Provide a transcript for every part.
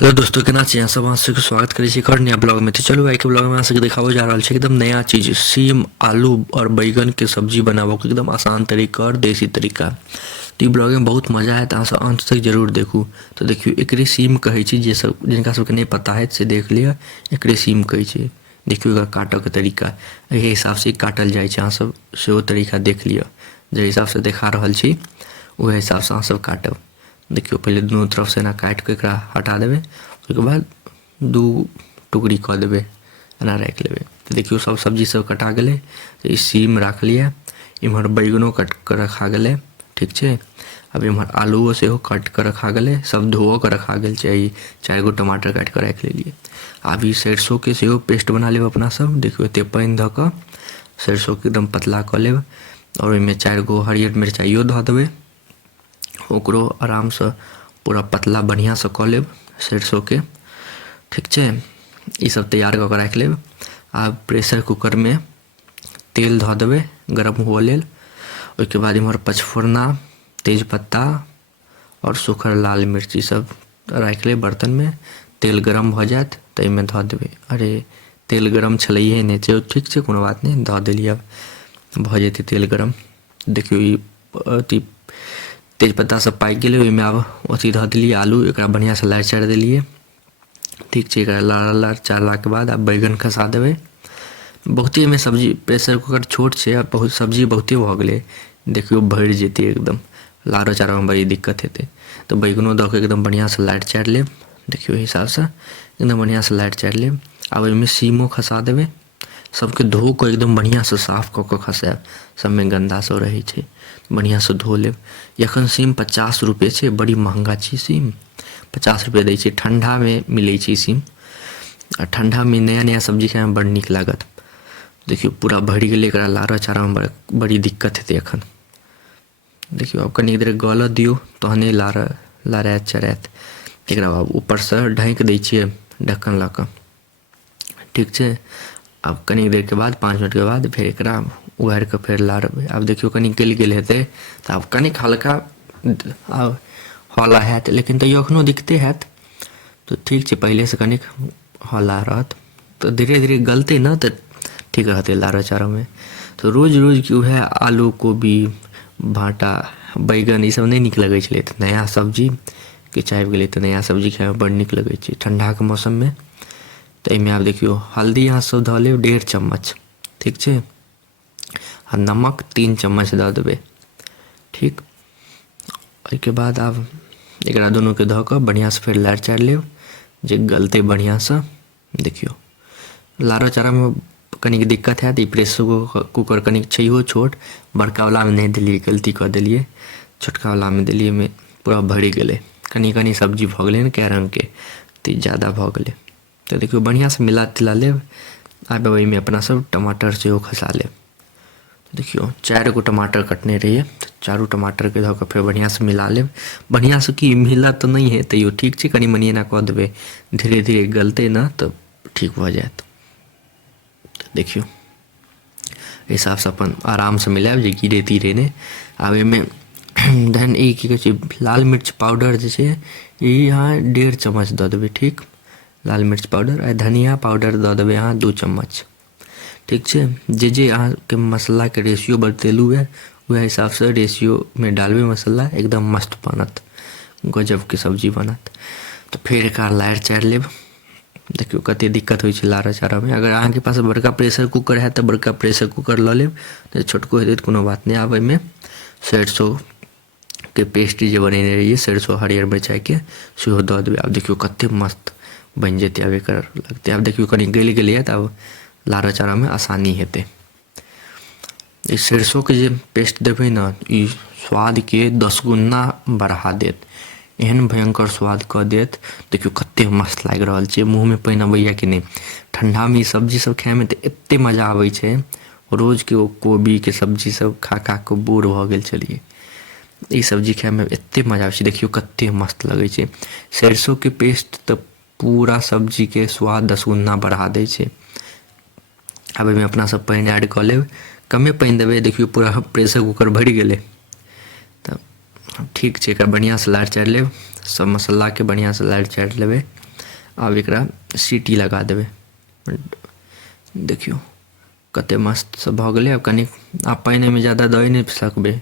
Hello दोस्तों, केना छी अहाँ सब? अहाँ सबके स्वागत करै छी एक और नया ब्लॉग में। तो चलू आइ के ब्लॉग में अहाँ सबके देखाबो जा रहल छै एकदम नया चीज, सीम आलू और बैगन के सब्जी बनाबो के एकदम आसान तरीका और देसी तरीका। तो ई ब्लॉग में बहुत मजा आयत, अहाँ सब अंत तक जरूर देखू। तो देखियो, एकरे सीम कहै छै, जे सब जिनका सबके नहीं पता है से देख लिया। एकरे सीम कहै छै। देखियो एकर काटऽ के तरीका, एहि हिसाब से काटल जाइ छै। अहाँ सब सेहो तरीका देख लिया, जे हिसाब से देखा रहल छी ओहि हिसाब से अहाँ सब काटब। देखियो, पहले दोनों तरफ से ना काट के एकरा हटा देबे, उसके बाद दू टुकड़ी कऽ देबे, एना राखि लेबे। तो देखियो सब सब्जी सब कटा गेलै। तो ई सीम राख लिया, इम्हर बैगनो कट कर रखा गेलै, ठीक छै। अब इम्हर आलूओ सेहो कट कर रखा गेलै, सब धोओ के रखा गेल छै। 4 गो टमाटर काट के राखि लेलिए। आब ई सरसों के सेहो पेस्ट बना लेब अपना सब। देखियो एते पानि धऽ कऽ सरसों के एकदम पतला कऽ लेब, और ओहिमे 4 गो हरियर मिरचाइयो धऽ देबै। ओकरो आराम से पूरा पतला बढ़िया से कऽ लेब सरसों के, ठीक छै। ई सब तैयार कऽ के राखि लेब। आब प्रेशर कुकर में तेल धऽ देबै गरम हुअ लेल। ओहिके बाद इम्हर पचफोरना, तेजपत्ता और सूखल लाल मिर्ची सब राखि लेब बर्तन में। तेल गरम भऽ जायत तऽ एहिमे धऽ देबै। अरे तेल गरम छलैहे नहि छै, ठीक छै, कोनो बात नहीं, धऽ देलिए। अब भऽ जेतै तेल गरम। देखियो ई अथी तेजपत्ता सब पाकि गेलै। ओहिमे आब अथी धऽ देलिए आलू, एकरा बढ़िया से लारि चारि देलिए, ठीक छै। एकरा लार चारलाके बाद आब बैगन खसा देबै। बहुते में सब्जी, प्रेशर कुकर छोट छै आ बहुत सब्जी बहुते भऽ गेलै। देखियो भरि जेतै एकदम, लारो चारो में बड़ी दिक्कत हेतै। तो बैगनो दऽ के एकदम बढ़िया से लारि चारि लेब। देखियो एहि हिसाब से एकदम बढ़िया से लारि चारि लेब। आब ओहिमे सीमो खसा देबै। सबके धो के एकदम बढ़िया से साफ कऽ के खसायब, सब में गंदा सब रहै छै, बढ़िया से धो लेब। एखन सीम 50 रुपये छै, बड़ी महंगा छै सीम। 50 रुपये दै छै, ठंडा में मिलै छै सीम। आ ठंडा में नया नया सब्जी खाए में बड़ नीक लागत। देखियो पूरा भरि गेलै, एकरा लारऽ चारऽ में बड़ी दिक्कत हेतै एखन। देखियो आब कनी देर गलऽ दियौ, तहने लारैत चरैत। एकरा आब ऊपर से ढाँकि दै छियै ढक्कन लऽ कऽ, ठीक छै। आब कनी देर के बाद 5 मिनट के बाद फिर एकरा उघारि कऽ फेर लारबै। आब देखियो कनी गलि गेल हेतै तऽ आब कनिक हल्का आब हौला हैत, लेकिन तैयो एखनो दिक्कते हैत। तो ठीक छै, पहले से कनिक हौला रहत तो धीरे धीरे गलतै ना तऽ ठीक रहतै लारऽ चारऽ में। तो रोज रोज के वएह आलू कोबी भाँटा बैगन ई सब नहीं नीक लगै छलै। तऽ नया सब्जी किछु आबि गेलै तऽ नया सब्जी खाए में बड़ नीक लगै छै ठंडा के मौसम में। तो एहिमे आब देखियो हल्दी अहाँ सब धऽ लेब 1.5 चम्मच, ठीक छै। आ नमक 3 चम्मच दऽ देबै, ठीक। ओहिके बाद आब एकरा दुनू के धऽ कऽ बढ़िया से फेर लारि चारि लेब, जे गलतै बढ़िया से। देखियो लारऽ चारऽ में कनिक दिक्कत हैत। ई प्रेशर कुकर कनिक छैहो छोट, बड़का वाला में नहीं देलिए, गलती कऽ देलिए। छोटका वाला में देलिए, में पूरा भरि गेलै। कनी कनी सब्जी भऽ गेलै ने, कै रंग के, तऽ ज़्यादा भऽ गेलै। तो देखियो बढ़िया से मिला तिला लेब। आब ओहिमे अपना सब टमाटर सेहो खसा लेब। देखियो 4 गो टमाटर कटने रहिए, तो 4 टमाटर के धऽ कऽ फेर बढ़िया से मिला लेब। बढ़िया से की मिला तऽ नहीं है, तैयो ठीक छै, कनी मनी एना कऽ देबै, धीरे धीरे गलतै ना तऽ ठीक भऽ जायत। देखियो हिसाब से अपन आराम से मिलाएब, जे गिरे तीरे नहीं। आब एहिमे धन ई की कहै छै, लाल मिर्च पाउडर जे छै, ई अहाँ 1.5 चम्मच दऽ देबै, ठीक। लाल मिर्च पाउडर आ धनिया पाउडर दऽ देबै अहाँ 2 चम्मच, ठीक छै। जे अहाँके मसाला के रेशियो बतेलू है, वह हिसाब से रेशियो में डालबै मसाला, एकदम मस्त बनत, गजब के सब्जी बनत। तो फिर एकरा लारि चारि लेब। देखियो कते दिक्कत होइ छै लारऽ चारऽ में। अगर अहाँके पास बड़का प्रेशर कुकर है तऽ बड़का प्रेशर कुकर लऽ लेब, तऽ छोटको हेतै तऽ कोनो बात नहीं। आब एहिमे सरसों के पेस्ट जे बनेने रहिए, सरसों हरियर मिरचाई के, सेहो दऽ देबै। आब देखियो कते मस्त बनि जेतै। आब एकर लगतै, आब देखियो कनी गलि गेलै है, तऽ आब लारऽ चारऽ में आसानी हेतै। ई सरसों के जे पेस्ट देबै ना, ई स्वाद के 10 गुना बढ़ा देत, एहन भयंकर स्वाद कऽ देत। देखियो कते मस्त लागि रहल छै, मुँह में पानि अबैया कि नहीं। ठंडा में ई सब्जी सब खाए में तऽ एते मजा आबै छै। रोज के ओ कोबी के सब्जी सब खा खा के बोर भऽ गेल छलिए, ई सब्जी खाए में एते मजा आबै छै। देखियो कते मस्त लगै छै। सरसों के पेस्ट तऽ पूरा सब्जी के स्वाद 10 गुना बढ़ा दै छै। आब एहिमे अपना सब पानि ऐड कऽ लेब, कमे पानि देबै। देखियो पूरा प्रेशर कुकर भरि गेलै, तऽ ठीक छै। एकरा बढ़िया से लारि चारि लेब, सब मसाला के बढ़िया से लारि चारि लेबै। आब एकरा सीटी लगा देबै। देखियौ कते मस्त से भऽ गेलै। आब कनि आब पानि एहिमे ज़्यादा दऽ नहि सकबै,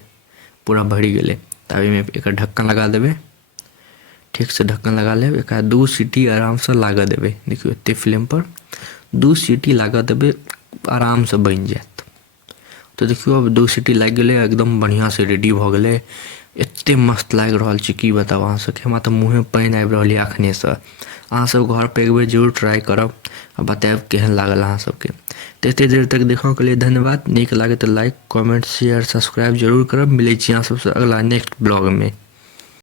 पूरा भरि गेलै। तऽ आब एहिमे एकर ढक्कन लगा देबै, ठीक से ढक्कन लगा लेब। एकरा 2 सीटी आराम से लागऽ देबै। देखियौ एते फ्लेम पर 2 सीटी लागऽ देबै, आराम से बनि जायत। तो देखियौ अब 2 सीटी लागि गेलै, एकदम बढ़िया से रेडी भऽ गेलै। एते मस्त लागि रहल छै की बताउ अहाँ सबके, हमरा तऽ मुँहे पानि आबि रहल यऽ अखने से। अहाँ सब घर पे एक बेर जरूर ट्राई करब आ बतायब केहन लागल अहाँ सबके। तऽ एते देर तक देखऽ के लिए धन्यवाद। नीक लागे तऽ लाइक, कमेंट, शेयर, सब्सक्राइब जरूर करब। मिलै छी अहाँ सबसे अगला नेक्स्ट ब्लॉग में।